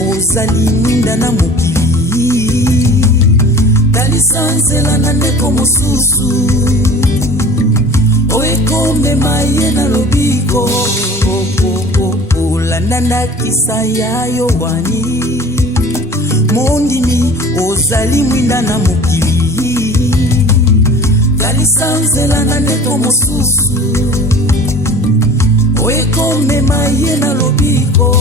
Ozalinda na mokili talisanzela na ndeko mosusu oekomema ye na lobiko olanda ndakisa ya yowani mondimi ozali mwinda na mokili talisanzela na ndeko mosusu oekomema ye na lobiko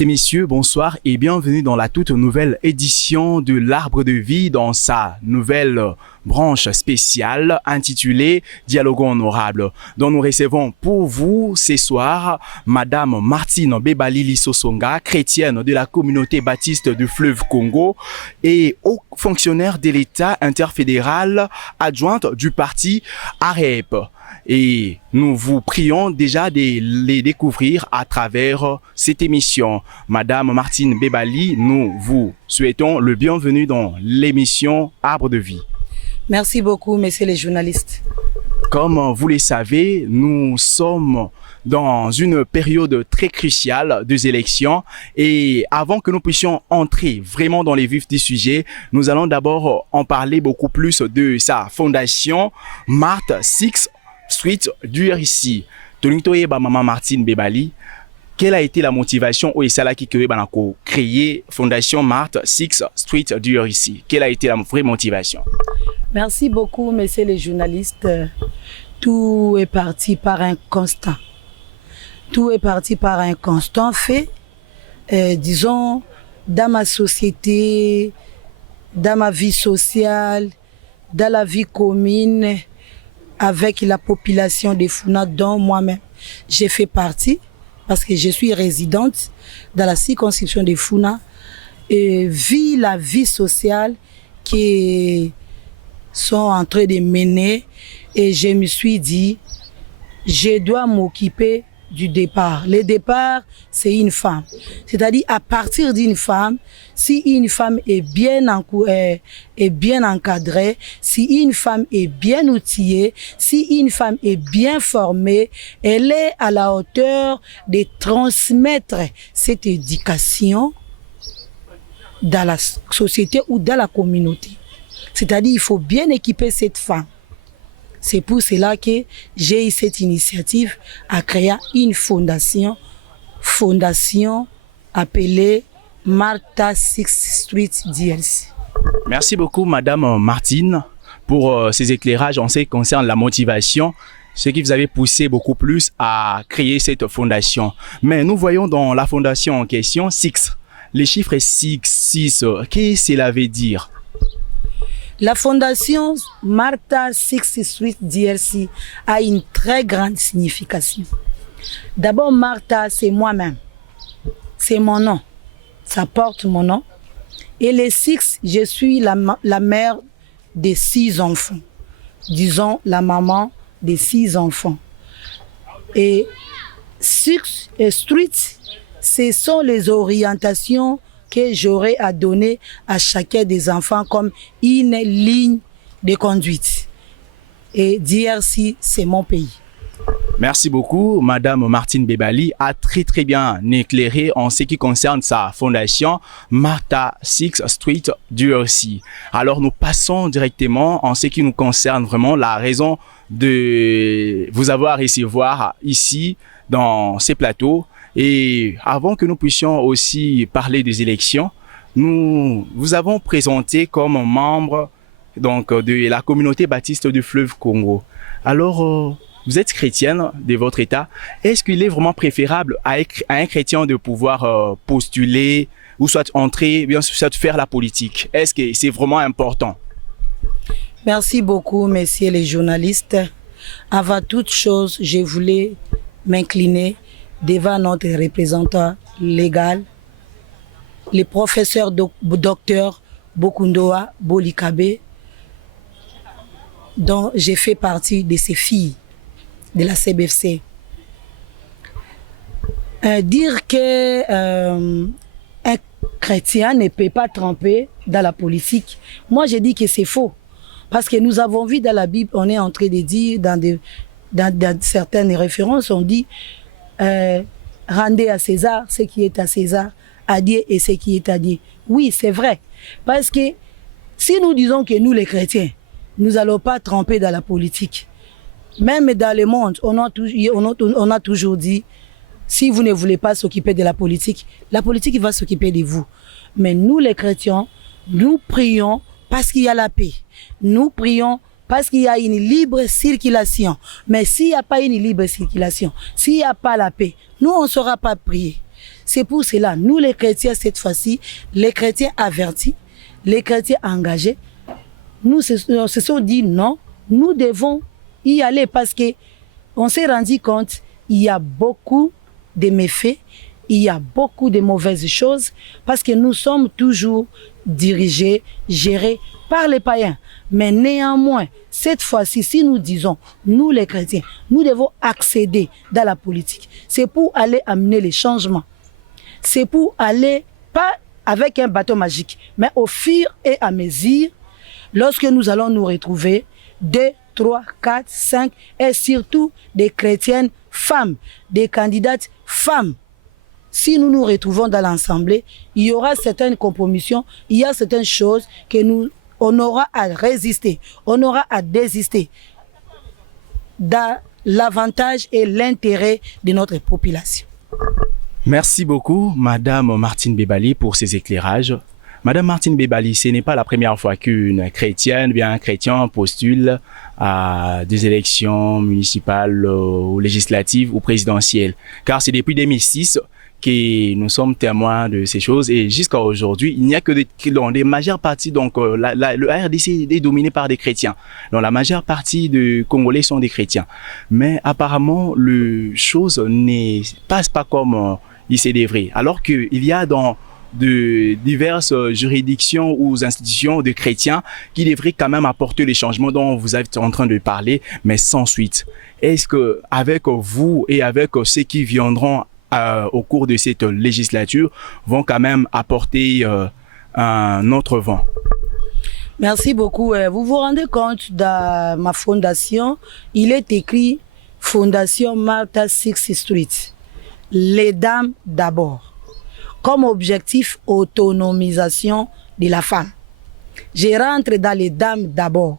Et messieurs, bonsoir et bienvenue dans la toute nouvelle édition de l'Arbre de Vie dans sa nouvelle branche spéciale intitulée Dialogue honorable, dont nous recevons pour vous ce soir Madame Martine Bebali Lissosonga, chrétienne de la communauté baptiste du fleuve Congo et haut fonctionnaire de l'État interfédéral adjointe du parti AREP. Et nous vous prions déjà de les découvrir à travers cette émission. Madame Martine Bebali, nous vous souhaitons le bienvenu dans l'émission Arbre de Vie. Merci beaucoup, messieurs les journalistes. Comme vous le savez, nous sommes dans une période très cruciale des élections et avant que nous puissions entrer vraiment dans les vifs du sujet, nous allons d'abord en parler beaucoup plus de sa fondation Marthe 6 Street du RICI. Tonitoye ba maman Martine Bebali, quelle a été la motivation au Isala qui a créé Fondation Marthe 6 Street du RICI? Quelle a été la vraie motivation? Merci beaucoup, messieurs les journalistes. Tout est parti par un constat. Tout est parti par un constant fait, disons, dans ma société, dans ma vie sociale, dans la vie commune, avec la population de Funa, dont moi-même j'ai fait partie, parce que je suis résidente dans la circonscription de Funa, et vu la vie sociale qui sont en train de mener, et je me suis dit, je dois m'occuper du départ. Le départ, c'est une femme. C'est-à-dire, à partir d'une femme, si une femme est bien encadrée, si une femme est bien outillée, si une femme est bien formée, elle est à la hauteur de transmettre cette éducation dans la société ou dans la communauté. C'est-à-dire, il faut bien équiper cette femme. C'est pour cela que j'ai eu cette initiative à créer une fondation appelée Martha 6 Street DLC. Merci beaucoup, Madame Martine, pour ces éclairages en ce qui concerne la motivation, ce qui vous avait poussé beaucoup plus à créer cette fondation. Mais nous voyons dans la fondation en question 6, les chiffres 6, qu'est-ce que cela veut dire? La fondation Martha 6 Street DLC a une très grande signification. D'abord, Martha, c'est moi-même. C'est mon nom. Ça porte mon nom. Et les 6, je suis la mère de 6 enfants. Disons, la maman de 6 enfants. Et 6 Street, ce sont les orientations que j'aurai à donner à chacun des enfants comme une ligne de conduite. Et DRC, c'est mon pays. Merci beaucoup, Madame Martine Bebali a très bien éclairé en ce qui concerne sa fondation Martha 6 Street du RICI. Alors nous passons directement en ce qui nous concerne vraiment la raison de vous avoir recevoir ici dans ces plateaux. Et avant que nous puissions aussi parler des élections, nous vous avons présenté comme membre donc, de la communauté baptiste du fleuve Congo. Alors, vous êtes chrétienne de votre État. Est-ce qu'il est vraiment préférable à un chrétien de pouvoir postuler ou soit entrer, bien sûr, soit faire la politique? Est-ce que c'est vraiment important? Merci beaucoup, messieurs les journalistes. Avant toute chose, je voulais m'incliner devant notre représentant légal, le professeur docteur Bokundoa Bolikabe, dont j'ai fait partie de ces filles de la CBFC. Dire que un chrétien ne peut pas tremper dans la politique. Moi, je dis que c'est faux. Parce que nous avons vu dans la Bible, on est en train de dire, dans certaines références, on dit rendez à César ce qui est à César, à Dieu et ce qui est à Dieu. Oui, c'est vrai. Parce que si nous disons que nous, les chrétiens, nous n'allons pas tremper dans la politique, même dans le monde, on a toujours dit, si vous ne voulez pas s'occuper de la politique va s'occuper de vous. Mais nous, les chrétiens, nous prions parce qu'il y a la paix. Nous prions parce qu'il y a une libre circulation. Mais s'il n'y a pas une libre circulation, s'il n'y a pas la paix, nous, on ne saura pas prier. C'est pour cela, nous, les chrétiens, cette fois-ci, les chrétiens avertis, les chrétiens engagés, nous se sont dit non, nous devons y aller parce qu'on s'est rendu compte qu'il y a beaucoup de méfaits, il y a beaucoup de mauvaises choses parce que nous sommes toujours dirigés, gérés par les païens. Mais néanmoins, cette fois-ci, si nous disons, nous les chrétiens, nous devons accéder dans la politique. C'est pour aller amener les changements. C'est pour aller, pas avec un bâton magique, mais au fur et à mesure, lorsque nous allons nous retrouver, 2, 3, 4, 5, et surtout des chrétiennes femmes, des candidates femmes. Si nous nous retrouvons dans l'Assemblée, il y aura certaines compromissions, il y a certaines choses que on aura à résister, on aura à désister dans l'avantage et l'intérêt de notre population. Merci beaucoup, Madame Martine Bebali, pour ces éclairages. Madame Martine Bebali, ce n'est pas la première fois qu'une chrétienne, bien un chrétien postule à des élections municipales ou législatives ou présidentielles. Car c'est depuis 2006 que nous sommes témoins de ces choses et jusqu'à aujourd'hui, il n'y a que des majeures parties, donc le RDC est dominé par des chrétiens. Donc la majeure partie des Congolais sont des chrétiens. Mais apparemment, les choses ne passent pas comme il se devrait. Alors qu'il y a dans de diverses juridictions ou institutions de chrétiens qui devraient quand même apporter les changements dont vous êtes en train de parler, mais sans suite. Est-ce que avec vous et avec ceux qui viendront au cours de cette législature vont quand même apporter un autre vent? Merci beaucoup. Vous vous rendez compte, dans ma fondation, il est écrit Fondation Martha Sixth Street. Les dames d'abord. Comme objectif, autonomisation de la femme. Je rentre dans les dames d'abord.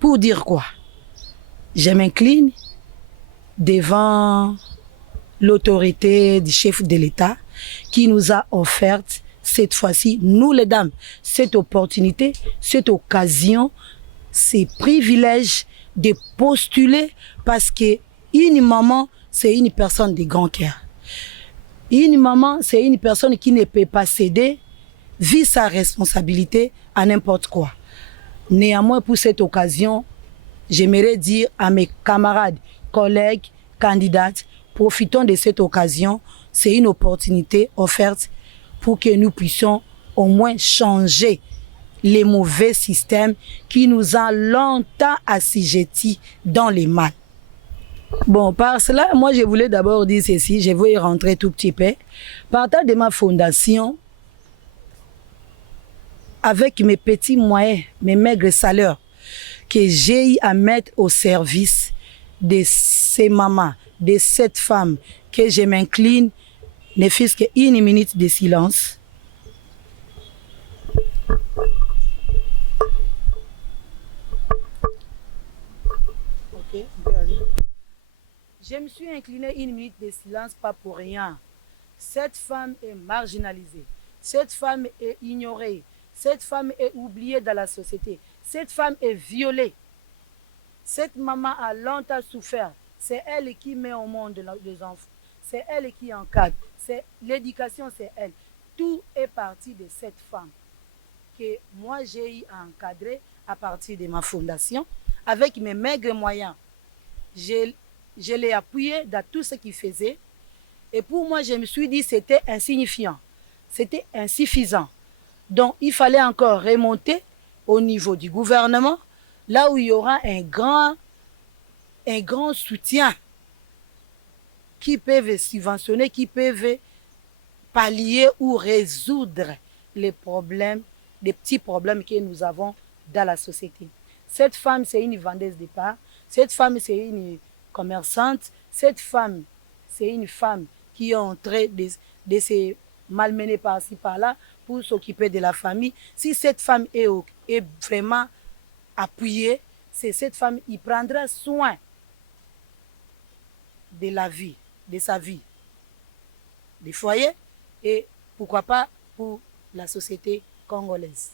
Pour dire quoi? Je m'incline devant l'autorité du chef de l'État qui nous a offert cette fois-ci, nous les dames, cette opportunité, cette occasion, ces privilèges de postuler parce que une maman, c'est une personne de grand cœur. Une maman, c'est une personne qui ne peut pas céder, vit sa responsabilité à n'importe quoi. Néanmoins, pour cette occasion, j'aimerais dire à mes camarades, collègues, candidates, profitons de cette occasion. C'est une opportunité offerte pour que nous puissions au moins changer les mauvais systèmes qui nous ont longtemps assujettis dans les mal. Bon, par cela, moi, je voulais d'abord dire ceci, je vais y rentrer tout petit peu. Partant de ma fondation, avec mes petits moyens, mes maigres salaires, que j'ai eu à mettre au service de ces mamans, de cette femme, que je m'incline, ne fût-ce qu'une minute de silence. Ok, on peut aller. Je me suis inclinée une minute de silence, pas pour rien. Cette femme est marginalisée. Cette femme est ignorée. Cette femme est oubliée dans la société. Cette femme est violée. Cette maman a longtemps souffert. C'est elle qui met au monde les enfants. C'est elle qui encadre. L'éducation, c'est elle. Tout est parti de cette femme que moi, j'ai eu à encadrer à partir de ma fondation avec mes maigres moyens. Je l'ai appuyé dans tout ce qu'il faisait. Et pour moi, je me suis dit que c'était insignifiant. C'était insuffisant. Donc, il fallait encore remonter au niveau du gouvernement, là où il y aura un grand soutien qui peuvent subventionner, qui peuvent pallier ou résoudre les problèmes, des petits problèmes que nous avons dans la société. Cette femme, c'est une vendeuse de parts. Cette femme, c'est une commerçante. Cette femme, c'est une femme qui est en train de se malmener par-ci, par-là pour s'occuper de la famille. Si cette femme est vraiment appuyée, c'est cette femme qui prendra soin de la vie, de sa vie, des foyers et pourquoi pas pour la société congolaise.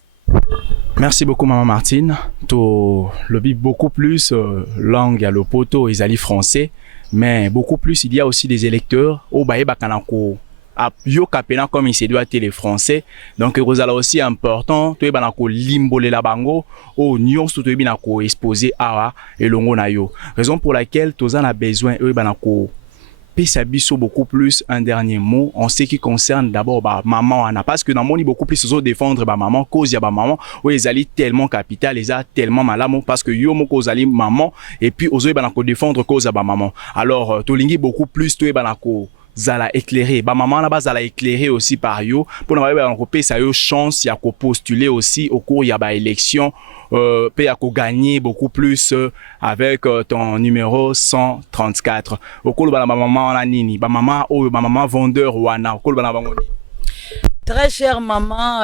Merci beaucoup Maman Martine. To lobby beaucoup plus langue à l'opoto et zali français, mais beaucoup plus il y a aussi des électeurs au baye bakanako a yo kapena comme il se doit les français. Donc rozala aussi important to banako limbole la bango au nyonso to binako exposé awa elongo na yo. Raison pour laquelle tozan a besoin banako Pesabiso beaucoup plus un dernier mot en ce qui concerne d'abord maman ana parce que dans mon beaucoup plus aux défendre maman cause ya maman où ils allaient tellement capital ils a tellement malamo parce que yo mo cause ali maman et puis aux banako défendre cause ya maman alors tolingi beaucoup plus to banako zala éclairé maman là bas zala éclairé aussi par yo pour na ba ko pesa yo chance ya ko postuler aussi au cours ya ba élection peut gagner beaucoup plus avec ton numéro 134. Maman vendeur wana. Très chère maman,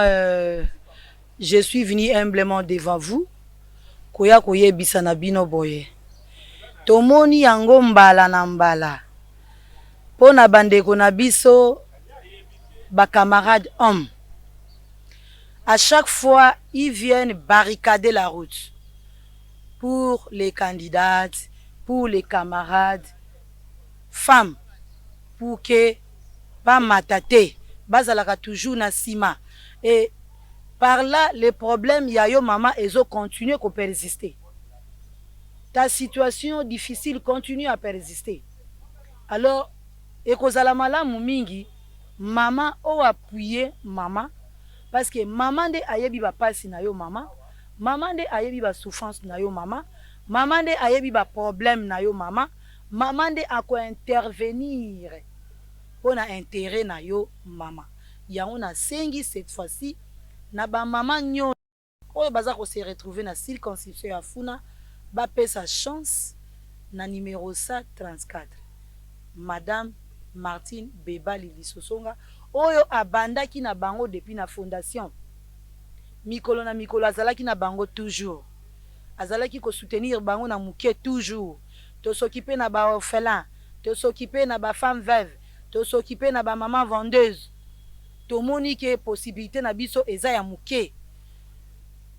je suis venue humblement devant vous. Koya koye bisana bino boye. Tomoni yango mbala na mbala. Pona bandeko na biso ba camarades hommes. À chaque fois, ils viennent barricader la route pour les candidates, pour les camarades, femmes, pour que pas matate, bazalaka toujours na sima. Et par là, les problèmes, yayo maman, ils ont continué à persister. Ta situation difficile continue à persister. Alors, ekozala malamu mingi, maman o appuyer maman. Parce que maman de ayebi ba pasi na yo maman de ayebi ba souffrance na yo maman de ayebi ba problème na yo maman de ako intervenir pour na intérêt na yo maman. Yango na sengi cette fois-ci na ba maman nyo oyo baza ko se retrouver na circonscription ya Funa ba pesa chance na numéro 134 Madame Martine Bebali Lisosonga oyo abandaki na bango depuis na fondation mikolo na mikolo azalaki na bango toujours azalaki ko soutenir bango na muke toujours to s'occuper na ba orphelin to s'occuper na ba femme veuve to s'occuper na ba maman vendeuse to moni ke possibilité na biso eza ya muke.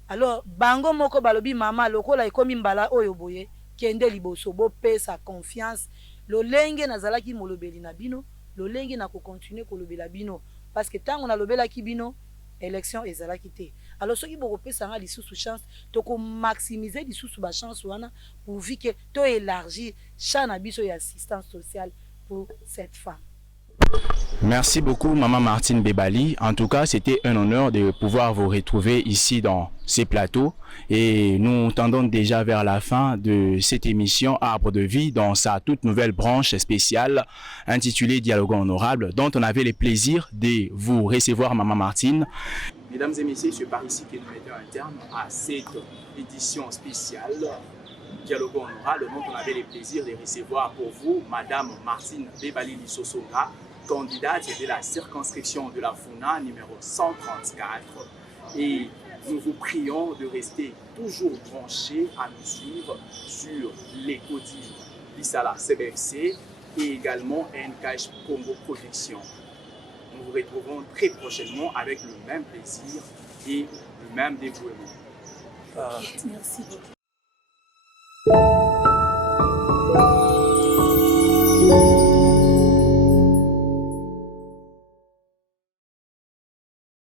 Alors bango moko balobi mama lokola ekomi mbala oyo boye kende liboso bo pesa confiance lolenge nazalaki molobeli na bino lolenge na ko continuer ko lobela bino parce que tant on a lobela ki bino élection ezalaki te. Alors ceux qui vont repérer nga lisusu chance to ko maximiser lisusu ba chance wana pourvu que to élargir champ na biso et assistance sociale pour cette femme. Merci beaucoup Maman Martine Bebali. En tout cas, c'était un honneur de pouvoir vous retrouver ici dans ces plateaux. Et nous tendons déjà vers la fin de cette émission Arbre de vie dans sa toute nouvelle branche spéciale intitulée Dialogue honorable, dont on avait le plaisir de vous recevoir Maman Martine. Mesdames et messieurs, c'est par ici que nous mettons un terme à cette édition spéciale Dialogue honorable, dont on avait le plaisir de recevoir pour vous Madame Martine Bebali Lisosonga, candidate de la circonscription de la Funa numéro 134. Et nous vous prions de rester toujours branchés à nous suivre sur l'écodie Lissala CBFC et également NKH Congo Protection. Nous vous retrouverons très prochainement avec le même plaisir et le même dévouement. Merci beaucoup.